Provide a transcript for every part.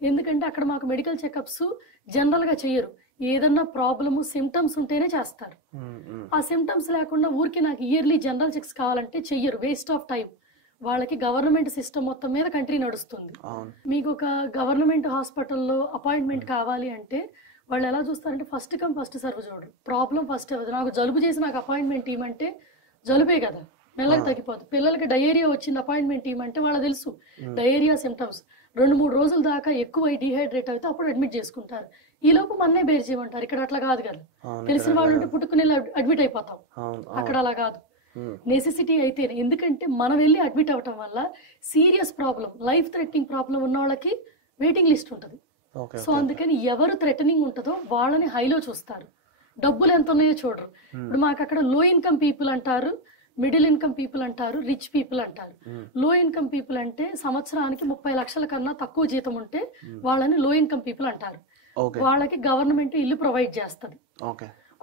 ఎందుకంటే అక్కడ మాకు మెడికల్ చెకప్స్ జనరల్ గా చెయ్యరు. ఏదన్నా ప్రాబ్లమ్ సిమ్టమ్స్ ఉంటేనే చేస్తారు. ఆ సిమ్టమ్స్ లేకుండా ఊరికి నాకు ఇయర్లీ జనరల్ చెక్స్ కావాలంటే చెయ్యరు, వేస్ట్ ఆఫ్ టైం. వాళ్ళకి గవర్నమెంట్ సిస్టమ్ మొత్తం మీద కంట్రీ నడుస్తుంది. మీకు ఒక గవర్నమెంట్ హాస్పిటల్లో అపాయింట్మెంట్ కావాలి అంటే వాళ్ళు ఎలా చూస్తారంటే ఫస్ట్ కమ్ ఫస్ట్ సర్వ్ చూడరు. ప్రాబ్లం ఫస్ట్ అవ్వదు. నాకు జలుబు చేసి నాకు అపాయింట్మెంట్ ఇవ్వమంటే జలుబే కదా, మెల్లగా తగ్గిపోతుంది. పిల్లలకి డయేరియా వచ్చింది అపాయింట్మెంట్ ఇవ్వమంటే వాళ్ళకి తెలుసు డయేరియా సిమ్టమ్స్ 2-3 రోజుల దాకా ఎక్కువ డీహైడ్రేట్ అయితే అప్పుడు అడ్మిట్ చేసుకుంటారు. ఈ లోపు మన్నే బేర్ చేయమంటారు. ఇక్కడ అట్లా కాదు కదా, తెలిసిన వాళ్ళు ఉంటే పుట్టుకుని అడ్మిట్ అయిపోతాం. అక్కడ అలా కాదు, నెసెసిటీ అయితే. ఎందుకంటే మనం వెళ్ళి అడ్మిట్ అవ్వటం వల్ల serious problem, life threatening problem ఉన్న వాళ్ళకి వెయిటింగ్ లిస్ట్ ఉంటుంది. సో అందుకని ఎవరు థ్రెటనింగ్ ఉంటుందో వాళ్ళని హైలో చూస్తారు, డబ్బులు ఎంత ఉన్నాయో చూడరు. ఇప్పుడు మాకు అక్కడ లో ఇన్కమ్ పీపుల్ అంటారు, మిడిల్ ఇన్కమ్ పీపుల్ అంటారు, రిచ్ పీపుల్ అంటారు. లో ఇన్కమ్ పీపుల్ అంటే సంవత్సరానికి 30 లక్షల కన్నా తక్కువ జీతం ఉంటే వాళ్ళని లో ఇన్కమ్ పీపుల్ అంటారు. వాళ్ళకి గవర్నమెంట్ ఇల్లు ప్రొవైడ్ చేస్తుంది.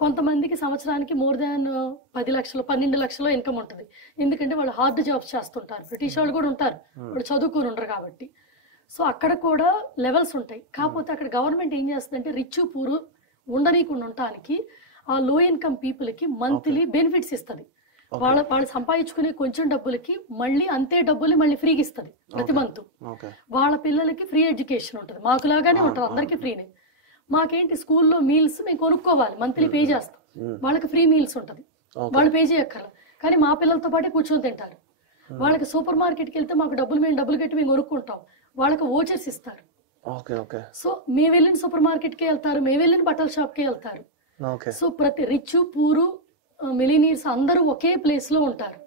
కొంతమందికి సంవత్సరానికి మోర్ దాన్ 10 లక్షలు 12 లక్షలు ఇన్కమ్ ఉంటుంది. ఎందుకంటే వాళ్ళు హార్డ్ జాబ్స్ చేస్తుంటారు. బ్రిటిష్ వాళ్ళు కూడా ఉంటారు, వాళ్ళు చదువుకుని ఉండరు కాబట్టి. సో అక్కడ కూడా లెవెల్స్ ఉంటాయి. కాకపోతే అక్కడ గవర్నమెంట్ ఏం చేస్తుందంటే రిచ్ పూర్ ఉండనీకుండా ఉండటానికి ఆ లో ఇన్కమ్ పీపుల్ కి మంత్లీ బెనిఫిట్స్ ఇస్తుంది. వాళ్ళు సంపాదించుకునే కొంచెం డబ్బులకి మళ్ళీ అంతే డబ్బులు మళ్ళీ ఫ్రీగా ఇస్తుంది ప్రతి మంత్. వాళ్ళ పిల్లలకి ఫ్రీ ఎడ్యుకేషన్ ఉంటుంది, మాకులాగానే ఉంటుంది, అందరికీ ఫ్రీనే. మాకేంటి స్కూల్లో మీల్స్ మేము కొనుక్కోవాలి, మంత్లీ పే చేస్తాం. వాళ్ళకి ఫ్రీ మీల్స్ ఉంటుంది, వాళ్ళు పే చేయక్కర్ల. కానీ మా పిల్లలతో పాటే కూర్చొని తింటారు. వాళ్ళకి సూపర్ మార్కెట్కి వెళ్తే మాకు మేము డబ్బులు కట్టి మేము కొనుక్కుంటాం, వాళ్ళకి ఓచర్స్ ఇస్తారు. సో మేము వెళ్ళిన సూపర్ మార్కెట్కే వెళ్తారు, మేము వెళ్ళిన బట్టల షాప్కే వెళ్తారు. సో ప్రతి రిచ్ పూరు మిలీనియర్స్ అందరూ ఒకే ప్లేస్ లో ఉంటారు.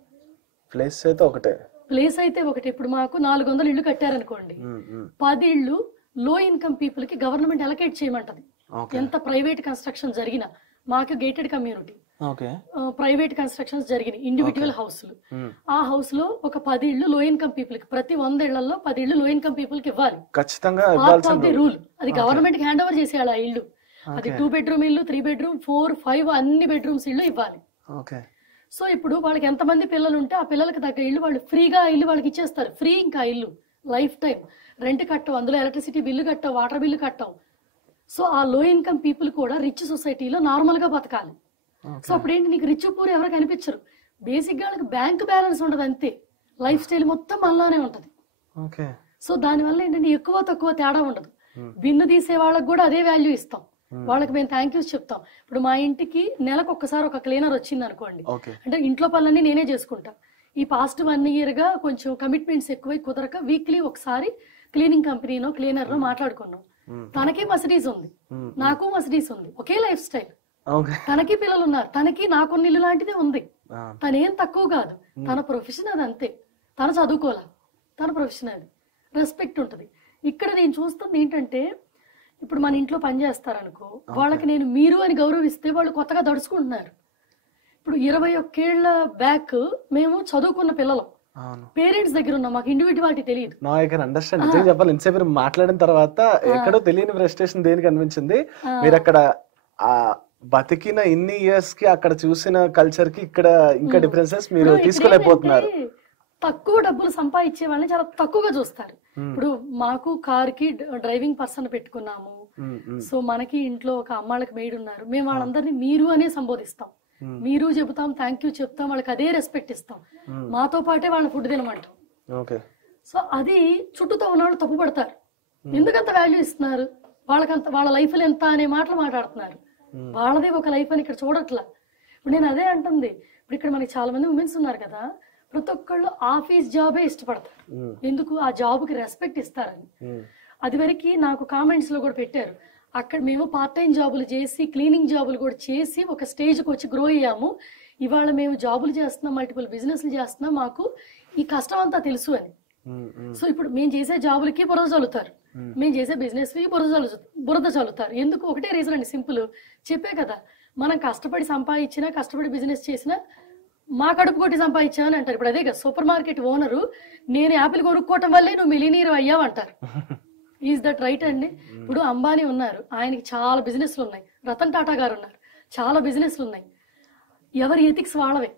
ప్లేస్ అయితే ఒకటే. ఇప్పుడు మాకు 400 ఇళ్లు కట్టారనుకోండి, 10 ఇళ్లు లో ఇన్కమ్ పీపుల్ కి గవర్నమెంట్ అలకేట్ చేయమంటది. ఎంత ప్రైవేట్ కన్స్ట్రక్షన్ జరిగినా, మాకు గేటెడ్ కమ్యూనిటీ, ప్రైవేట్ కన్స్ట్రక్షన్స్ జరిగినాయి, ఇండివిజువల్ హౌస్లు. ఆ హౌస్ లో ఒక 10 ఇళ్లు లో ఇన్కమ్ పీపుల్ కి, ప్రతి 100 ఇళ్లలో 10 ఇళ్లు లో ఇన్కమ్ పీపుల్ కి ఇవ్వాలి. Part of the rule. అది గవర్నమెంట్ కి హ్యాండ్ ఓవర్ చేసేయాలి ఆ ఇల్లు. అది 2 బెడ్రూమ్ ఇల్లు, 3 బెడ్రూమ్, 4, 5 అన్ని బెడ్రూమ్స్ ఇల్లు ఇవ్వాలి. సో ఇప్పుడు వాళ్ళకి ఎంతమంది పిల్లలు ఉంటే ఆ పిల్లలకి తగ్గ ఇల్లు వాళ్ళు ఫ్రీగా ఇల్లు వాళ్ళకి ఇచ్చేస్తారు. ఫ్రీ ఇంకా ఇల్లు లైఫ్ టైం. రెంట్ కట్టవు, అందులో ఎలక్ట్రిసిటీ బిల్లు కట్టవు, వాటర్ బిల్లు కట్టవు. సో ఆ లో ఇన్కమ్ పీపుల్ కూడా రిచ్ సొసైటీలో నార్మల్ గా బతకాలి. సో అప్పుడు ఏంటి, నీకు రిచ్ పూర్ ఎవరు కనిపించరు. బేసిక్ గా వాళ్ళకి బ్యాంక్ బ్యాలెన్స్ ఉండదు అంతే, లైఫ్ స్టైల్ మొత్తం మనలోనే ఉంటది. సో దానివల్ల ఏంటంటే ఎక్కువ తక్కువ తేడా ఉండదు. బిన్ను తీసే వాళ్ళకి కూడా అదే వాల్యూ ఇస్తాం, వాళ్ళకి మేము థ్యాంక్ యూస్ చెప్తాం. ఇప్పుడు మా ఇంటికి నెలకు ఒక్కసారి ఒక క్లీనర్ వచ్చింది అనుకోండి, అంటే ఇంట్లో పనులన్నీ నేనే చేసుకుంటా. ఈ పాస్ట్ 1 year గా కొంచెం కమిట్మెంట్స్ ఎక్కువై కుదరక వీక్లీ ఒకసారి క్లీనింగ్ కంపెనీనో క్లీనర్ నో మాట్లాడుకున్నాం. తనకి మసిడీస్ ఉంది, నాకు మసిడీస్ ఉంది, ఒకే లైఫ్ స్టైల్. తనకి పిల్లలు ఉన్నారు, తనకి నాకున్న ఇల్లు లాంటిదే ఉంది. తనేం తక్కువ కాదు, తన ప్రొఫెషన్ అది అంతే. తను చదువుకోలే, తన ప్రొఫెషన్ అది, రెస్పెక్ట్ ఉంటుంది. ఇక్కడ నేను చూస్తుంది ఏంటంటే, ఇప్పుడు మన ఇంట్లో పని చేస్తారనుకో, వాళ్ళకి నేను మీరు అని గౌరవిస్తే వాళ్ళు కొత్తగా దడుచుకుంటున్నారు. ఇప్పుడు 21 ఏళ్ల బ్యాక్ మేము చదువుకున్న పిల్లలం, పేరెంట్స్ దగ్గర ఉన్నాం, మాకు ఇండివిజువాలిటీ తెలియదు. చెప్పాలి ఇంతసేపు మాట్లాడిన తర్వాత ఎక్కడో తెలియని ఫ్రస్ట్రేషన్ దేనికి అనిపించింది. మీరు అక్కడ బతికిన ఇన్ని ఇయర్స్ కి అక్కడ చూసిన కల్చర్ కి ఇక్కడ ఇంకా డిఫరెన్సెస్ మీరు తీసుకోలేకపోతున్నారు. తక్కువ డబ్బులు సంపాదించే వాళ్ళని చాలా తక్కువగా చూస్తారు. ఇప్పుడు మాకు కార్ కి డ్రైవింగ్ పర్సన్ పెట్టుకున్నాము, సో మనకి ఇంట్లో ఒక అమ్మాళ్ళకి మెయిడ్ ఉన్నారు, మేము వాళ్ళందరినీ మీరు అనే సంబోధిస్తాం. మీరు చెబుతాం, థ్యాంక్ యూ చెప్తాం, వాళ్ళకి అదే రెస్పెక్ట్ ఇస్తాం. మాతో పాటే వాళ్ళని ఫుడ్ తినమంటాం. సో అది చుట్టూతో ఉన్న వాళ్ళు తప్పు పడతారు, ఎందుకంత వాల్యూ ఇస్తున్నారు, వాళ్ళకంత వాళ్ళ లైఫ్ లో ఎంత అనే మాటలు మాట్లాడుతున్నారు. వాళ్ళదే ఒక లైఫ్ అని ఇక్కడ చూడట్లా. ఇప్పుడు నేను అదే అంటుంది, ఇప్పుడు ఇక్కడ మనకి చాలా మంది ఉమెన్స్ ఉన్నారు కదా, ప్రతి ఒక్కళ్ళు ఆఫీస్ జాబే ఇష్టపడతారు. ఎందుకు, ఆ జాబ్ కి రెస్పెక్ట్ ఇస్తారని. అది వరకు నాకు కామెంట్స్ లో కూడా పెట్టారు, అక్కడ మేము పార్ట్ టైం జాబులు చేసి క్లీనింగ్ జాబులు కూడా చేసి ఒక స్టేజ్కి వచ్చి గ్రో అయ్యాము. ఇవాళ మేము జాబులు చేస్తున్నాం, మల్టిపుల్ బిజినెస్లు చేస్తున్నాం, మాకు ఈ కష్టం అంతా తెలుసు అని. సో ఇప్పుడు మేము చేసే జాబులకి బురద చల్లుతారు, మేము చేసే బిజినెస్ కి బురద చల్లుతారు. ఎందుకు, ఒకటే రీజన్ అండి, సింపుల్. చెప్పే కదా, మనం కష్టపడి సంపాదించినా కష్టపడి బిజినెస్ చేసినా మా కడుపు కొట్టి సంపాదించామని అంటారు. ఇప్పుడు అదే కదా, సూపర్ మార్కెట్ ఓనరు నేను యాపిల్ కొనుక్కోవటం వల్లే నువ్వు మిలియనీర్ అయ్యావు అంటారు. ఈజ్ దట్ రైట్ అండి? ఇప్పుడు అంబానీ ఉన్నారు, ఆయనకి చాలా బిజినెస్లు ఉన్నాయి. రతన్ టాటా గారు ఉన్నారు, చాలా బిజినెస్లు ఉన్నాయి. ఎవరి ఎథిక్స్ వాళ్ళవే.